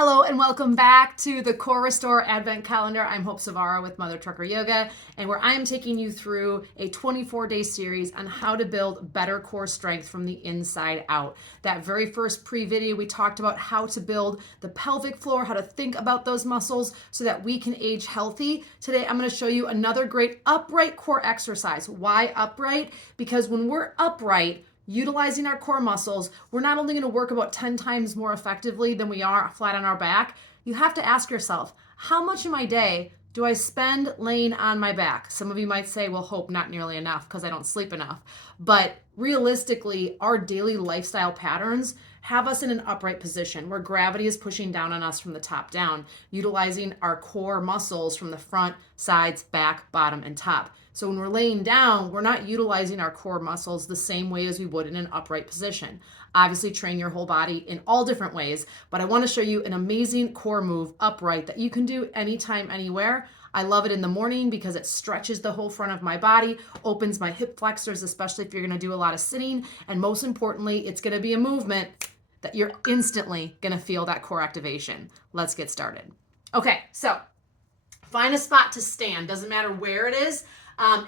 Hello and welcome back to the Core Restore Advent Calendar. I'm Hope Savara with Mother Trucker Yoga, and where I'm taking you through a 24-day series on how to build better core strength from the inside out. That very first pre-video, we talked about how to build the pelvic floor, how to think about those muscles so that we can age healthy. Today, I'm going to show you another great upright core exercise. Why upright? Because when we're upright, utilizing our core muscles, we're not only going to work about 10 times more effectively than we are flat on our back. You have to ask yourself, how much of my day do I spend laying on my back? Some of you might say, well, Hope, not nearly enough because I don't sleep enough. But realistically, our daily lifestyle patterns have us in an upright position where gravity is pushing down on us from the top down, utilizing our core muscles from the front, sides, back, bottom, and top. So when we're laying down, we're not utilizing our core muscles the same way as we would in an upright position. Obviously, train your whole body in all different ways, but I want to show you an amazing core move upright that you can do anytime, anywhere. I love it in the morning because it stretches the whole front of my body, opens my hip flexors, especially if you're going to do a lot of sitting, and most importantly, it's going to be a movement that you're instantly going to feel that core activation. Let's get started. Okay, so find a spot to stand, doesn't matter where it is.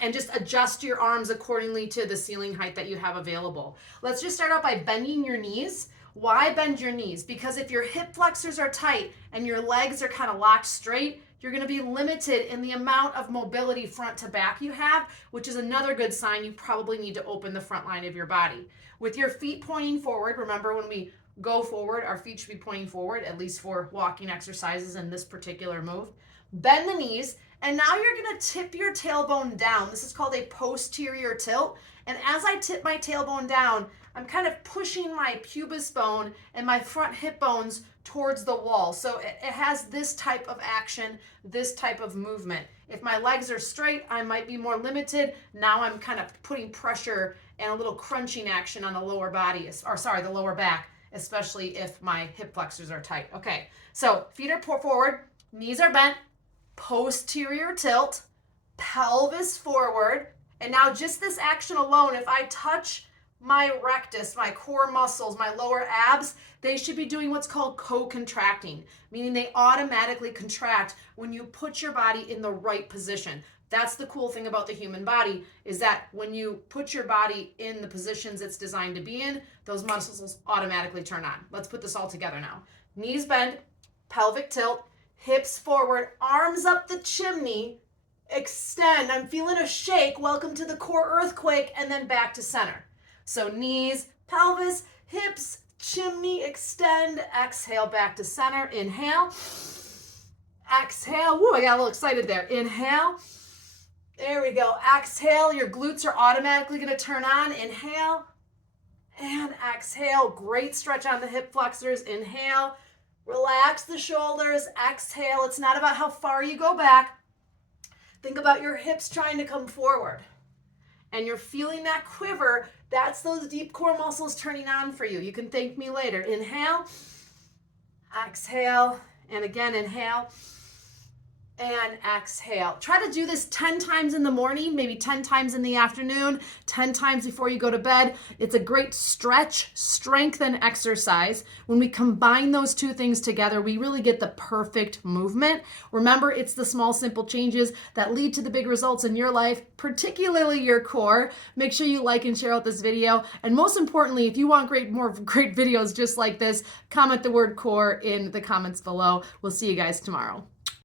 And just adjust your arms accordingly to the ceiling height that you have available. Let's just start out by bending your knees. Why bend your knees? Because if your hip flexors are tight and your legs are kind of locked straight, you're going to be limited in the amount of mobility front to back you have, which is another good sign you probably need to open the front line of your body. With your feet pointing forward, remember when we go forward, our feet should be pointing forward, at least for walking exercises in this particular move. Bend the knees. And now you're going to tip your tailbone down. This is called a posterior tilt. And as I tip my tailbone down, I'm kind of pushing my pubis bone and my front hip bones towards the wall. So it has this type of action, this type of movement. If my legs are straight, I might be more limited. Now I'm kind of putting pressure and a little crunching action on the lower body, the lower back, especially if my hip flexors are tight. Okay, so feet are forward, knees are bent, posterior tilt, pelvis forward. And now just this action alone, if I touch my rectus, my core muscles, my lower abs, they should be doing what's called co-contracting, meaning they automatically contract when you put your body in the right position. That's the cool thing about the human body, is that when you put your body in the positions it's designed to be in, those muscles automatically turn on. Let's put this all together now. Knees bend, pelvic tilt, hips forward, arms up the chimney, extend. I'm feeling a shake. Welcome to the core earthquake, and then back to center. So knees, pelvis, hips, chimney, extend, exhale, back to center. Inhale, exhale. Woo, I got a little excited there. Inhale. There we go. Exhale. Your glutes are automatically going to turn on. Inhale and exhale. Great stretch on the hip flexors. Inhale. Relax the shoulders, exhale. It's not about how far you go back. Think about your hips trying to come forward. And you're feeling that quiver. That's those deep core muscles turning on for you. You can thank me later. Inhale, exhale, and again, inhale, and exhale. Try to do this 10 times in the morning, maybe 10 times in the afternoon, 10 times before you go to bed. It's a great stretch, strengthen exercise. When we combine those two things together, we really get the perfect movement. Remember, it's the small, simple changes that lead to the big results in your life, particularly your core. Make sure you like and share out this video. And most importantly, if you want more great videos just like this, comment the word core in the comments below. We'll see you guys tomorrow.